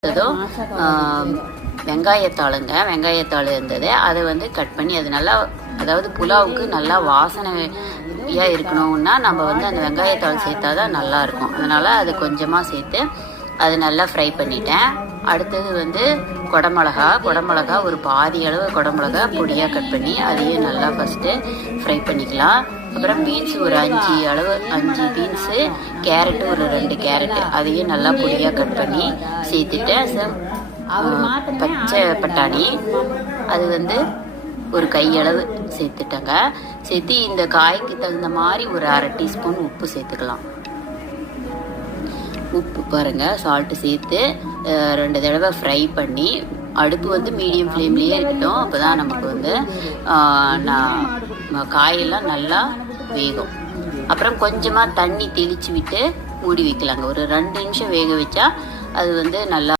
அடுத்ததும் வெங்காயத்தாளுங்க வெங்காயத்தாள் இருந்தது. அதை வந்து கட் பண்ணி அது நல்லா அதாவது புலாவுக்கு நல்லா வாசனையாக இருக்கணும்னா நம்ம வந்து அந்த வெங்காயத்தாள் சேர்த்தா தான் நல்லாயிருக்கும். அதனால் அது கொஞ்சமாக சேர்த்து அது நல்லா ஃப்ரை பண்ணிட்டேன். அடுத்தது வந்து குடமிளகா. குடமிளகா ஒரு பாதி அளவு குடமிளகா பொடியாக கட் பண்ணி அதையும் நல்லா ஃபஸ்ட்டு ஃப்ரை பண்ணிக்கலாம். அப்புறம் பீன்ஸ் ஒரு அஞ்சு அளவு அஞ்சு பீன்ஸு கேரட்டு ஒரு ரெண்டு கேரட்டு. அதையும் நல்லா பொடியாக கட் பண்ணி சேர்த்துட்டு ச- ஆ, பச்சை பட்டாணி. அது வந்து ஒரு கையளவு சேர்த்துட்டேங்க. சேர்த்து இந்த காய்க்கு தகுந்த மாதிரி ஒரு அரை டீஸ்பூன் உப்பு சேர்த்துக்கலாம். உப்பு பாருங்க சால்ட்டு சேர்த்து ரெண்டு தடவை ஃப்ரை பண்ணி அடுப்பு வந்து மீடியம் ஃப்ளேம்லேயே இருக்கட்டும். அப்போ தான் நமக்கு வந்து நான் காயெல்லாம் நல்லா வேகும். அப்புறம் கொஞ்சமாக தண்ணி தெளித்து விட்டு மூடி வைக்கலாங்க. ஒரு ரெண்டு நிமிஷம் வேக வச்சா அது வந்து நல்லா